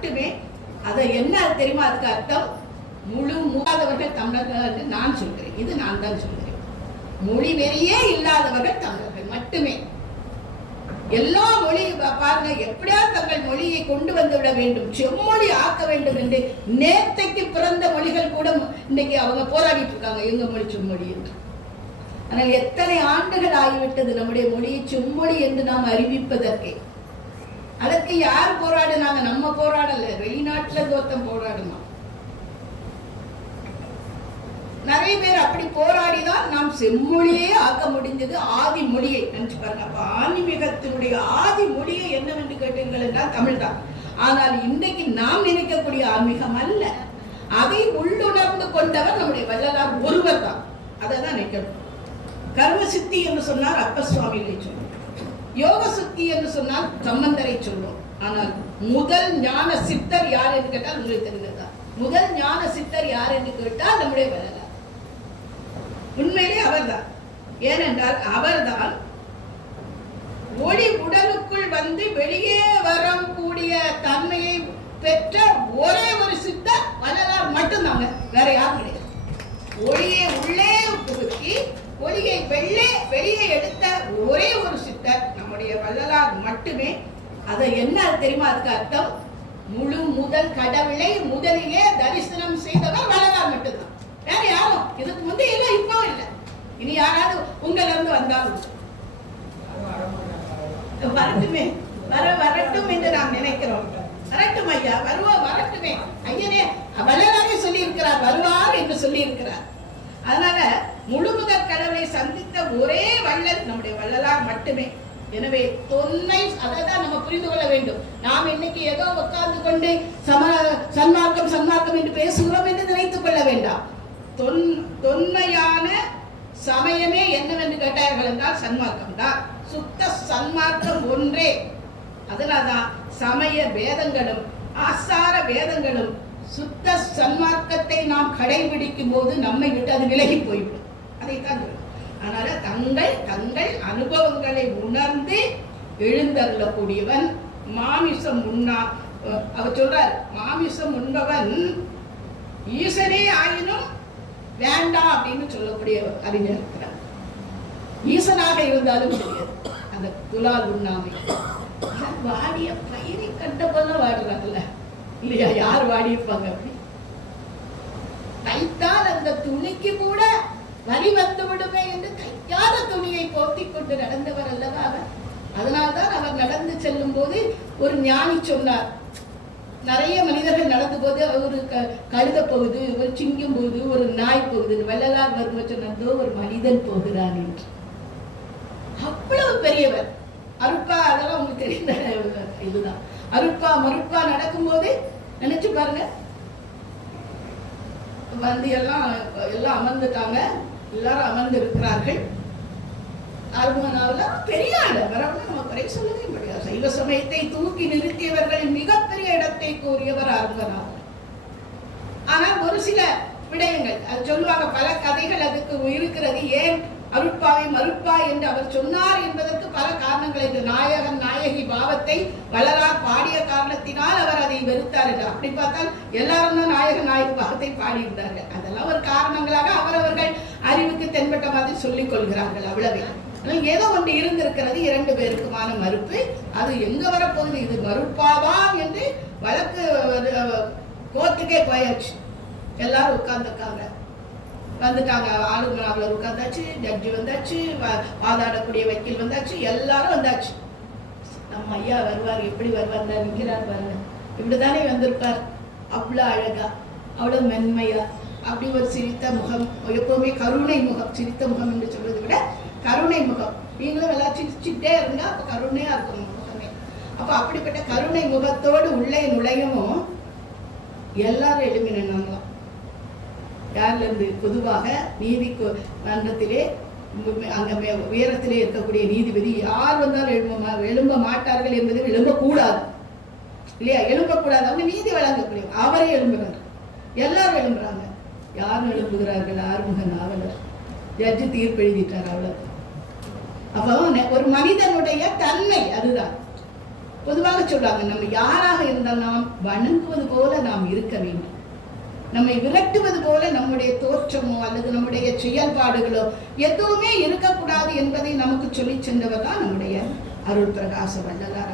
மட்டுமே. அதை என்ன தெரியுமா? அதுக்கு அர்த்தம் முழு மூடாதவர்கள் தமிழர்கள் என்று நான் சொல்கிறேன். இது நான் தான் சொல்கிறேன். மொழி வெறியே இல்லாதவர்கள் தமிழர்கள் மட்டுமே. எல்லா மொழி பாருங்க, எப்படியாவது தங்கள் மொழியை கொண்டு வந்து விட வேண்டும், செம்மொழி ஆக்க வேண்டும் என்று நேர்த்தைக்கு பிறந்த மொழிகள் கூட இன்னைக்கு அவங்க போராடிட்டு இருக்காங்க, எங்க மொழி செம்மொழி என்று. ஆனால் எத்தனை ஆண்டுகள் ஆகிவிட்டது நம்முடைய மொழியை செம்மொழி என்று நாம் அறிவிப்பதற்கு. அதற்கு யார் போராடினாங்க? நம்ம போராடல, வெளிநாட்டுல தோத்தம் போராடுமா. நிறைய பேர் அப்படி போராடிதான் நாம் செம்மொழியே ஆக்க முடிஞ்சது. ஆதி மொழியை நினைச்சு பாருங்க. அப்ப ஆன்மீகத்தினுடைய ஆதி மொழியை என்னவென்று கேட்டீர்கள் என்றால் தமிழ் தான். ஆனால் இன்றைக்கு நாம் நினைக்கக்கூடிய ஆன்மீகம் அல்ல. அதை உள்ளுணர்ந்து கொண்டவர் நம்முடைய வள்ளலார் ஒருவர் தான். அதை தான் நினைக்கணும். கர்ம சித்தி என்று சொன்னார் அப்ப சுவாமிகளை சொல்லும், யோக சுத்தி என்று சொன்னால் சம்பந்தரை சொல்லும். ஆனால் முதல் ஞான சித்தர் யார் என்று கேட்டால் உங்களுக்கு தெரிந்ததுதான். முதல் ஞான சித்தர் யார் என்று கேட்டால் நம்முடைய வள்ளலார். உண்மையிலே அவர்தான். ஏனென்றால் அவர்தான் ஒளி உடலுக்குள் வந்து வெளியே வரக்கூடிய தன்மையை பெற்ற ஒரே ஒரு சித்தர் வள்ளலார் மட்டும்தாங்க, வேற யாரும் கிடையாது. ஒளியை உள்ளே புகுத்தி ஒளியை வெளியே எடுத்த ஒரே ஒரு சித்தர் நம்முடைய வள்ளலார் மட்டுமே. அதை என்ன தெரியுமா? அதுக்கு அர்த்தம் முழு முதல் கடவுளை முதலிலே தரிசனம் செய்தவர் வள்ளலார் மட்டும்தான், வேற யாரும். இதுக்கு முந்தைய இல்லை, இப்போ இல்லை. இனி யாராவது உங்கள இருந்து வந்தாலும் வரட்டுமே, வரட்டும் என்று நாம் நினைக்கிறோம். வரட்டும் ஐயா, வரட்டுமே. ஐயனே வள்ளலாரே சொல்லி இருக்கிறார், வருவார் என்று சொல்லி இருக்கிறார். அதனால முழுமுதற் கடவுளை சந்தித்த ஒரே வள்ளல் நம்முடைய வள்ளலார் மட்டுமே. எனவே அதைதான் நம்ம புரிந்து கொள்ள வேண்டும். நாம் இன்னைக்கு ஏதோ உட்கார்ந்து கொண்டு சன்மார்க்கம் என்று பேசுகிறோம் என்று நினைத்துக் கொள்ள வேண்டாம். தொன்மையான சமயமே என்னவென்று கேட்டார்கள் என்றால் சன்மார்க்கம் தான். சுத்த சன்மார்க்கம் ஒன்றே. அதனால்தான் சமய வேதங்களும் ஆசார வேதங்களும் சுத்த சன்மார்க்கத்தை நாம் கடைபிடிக்கும் போது நம்மை விட்டு அது விலகி போய்விடும். அதைத்தான் சொல்லும். அதனால தங்கள் அனுபவங்களை உணர்ந்து எழுந்தருளக்கூடியவன். மாமிசம் அவர் சொல்றார், மாமிசம் உண்பவன் ஈசனே ஆயினும் வேண்டாம் அப்படின்னு சொல்லக்கூடிய அறிஞர் இருக்கிறார். ஈசனாக இருந்தாலும் தெரியாது அந்த துலால் உண்ணாமை. வாடிய பயிரை கண்ட போல வாடுறாங்கல்ல இல்லையா? யார் வாடி இருப்பாங்க? அப்படி தைத்தால் அந்த துணிக்கு கூட வலி வந்து விடுமே என்று தைக்காத துணியை போத்தி கொண்டு நடந்தவர் அல்லவா அவர். அதனால்தான் அவர் நடந்து செல்லும் போது ஒரு ஞானி சொன்னார், நிறைய மனிதர்கள் நடந்து போது ஒரு கழுத போகுது, ஒரு சிங்கம் போகுது, ஒரு நாய் போகுது. வள்ளலார் வரும்போது சொன்னதோ ஒரு மனிதன் போகிறான் என்று. அவ்வளவு பெரியவர். அருப்பா அதெல்லாம் உங்களுக்கு தெரிந்த இதுதான். அருப்பா மருப்பா நடக்கும் போது நினைச்சு பாருங்க. வந்து எல்லாம் அமர்ந்துட்டாங்க, எல்லாரும் அமர்ந்து இருக்கிறார்கள். பெரிய ஆளு வரவங்க நம்ம குறை சொல்லவே முடியாது. சைவ சமயத்தை தூக்கி நிறுத்தியவர்களின் மிகப்பெரிய இடத்தை கூறியவர் அருங்கநாதர். ஆனால் ஒரு சில விடயங்கள் அது சொல்லுவாங்க, பல கதைகள் அதுக்கு இருக்கிறது. ஏன் அருட்பாவை மருட்பா என்று அவர் சொன்னார் என்பதற்கு பல காரணங்கள். இந்த நாயகன் நாயகி பாவத்தை வள்ளலார் பாடிய காரணத்தினால் அவர் அதை வெறுத்தார் என்று. அப்படி பார்த்தால் எல்லாரும் தான் நாயகன் நாயகி பாவத்தை பாடியிருந்தார்கள். அதெல்லாம் ஒரு காரணங்களாக அவரவர்கள் அறிவுக்கு தென்பட்ட மாதிரி சொல்லிக் கொள்கிறார்கள், அவ்வளவே. ஏதோ ஒன்று இருந்திருக்கிறது இரண்டு பேருக்குமான மறுப்பு. அது எங்க வரப்போகுது, இது மறுப்பாவாம் என்று வழக்கு கோர்ட்டுக்கே போயாச்சு. எல்லாரும் உட்கார்ந்துருக்காங்க, வந்துட்டாங்க. ஆளுநர் உட்கார்ந்தாச்சு, ஜட்ஜி வந்தாச்சு, வாதாடக்கூடிய வக்கீல் வந்தாச்சு, எல்லாரும் வந்தாச்சு. நம்ம ஐயா வருவார், எப்படி வருவார், நிற்கிறார் பாருங்க. இப்படித்தானே வந்திருப்பார், அவ்வளோ அழகா, அவ்வளோ மென்மையா, அப்படி ஒரு சிரித்த முகம். எப்பவுமே கருணை முகம், சிரித்த முகம் என்று சொல்வதை விட கருணை முகம். நீங்களும் எல்லாம் சிரிச்சுட்டே இருந்தா அப்ப கருணையா இருக்கும் முகமே. அப்ப அப்படிப்பட்ட கருணை முகத்தோடு உள்ளே நுழையவும் எல்லாரும் எழுப்பி நின்னாங்களாம். யார்ல இருந்து? பொதுவாக நீதி மன்றத்திலே அங்க உயரத்திலே இருக்கக்கூடிய நீதிபதி யார் வந்தாலும் எழும்ப மாட்டார்கள் என்பது எழும்பக்கூடாது இல்லையா? எழும்பக்கூடாது. அவங்க நீதி வழங்கக்கூடிய அவரே எழும்புறாங்க, எல்லாரும் எழும்புறாங்க. யாரும் எழும்புகிறார்கள்? ஆறுமுக நாவலர். ஜட்ஜு தீர்ப்பு எழுதிட்டார், அவ்வளவு. அப்போ ஒரு மனிதனுடைய தன்மை அதுதான். பொதுவாக சொல்றாங்க, நம்ம யாராக இருந்தால் நாம் வணங்குவது போல நாம் இருக்க வேண்டும். நம்மை விரட்டுவது போல நம்முடைய தோற்றமோ அல்லது நம்முடைய செயல்பாடுகளோ எதுவுமே இருக்கக்கூடாது என்பதை நமக்கு சொல்லி சென்றவர் தான் நம்முடைய அருள் பிரகாச வள்ளலார்.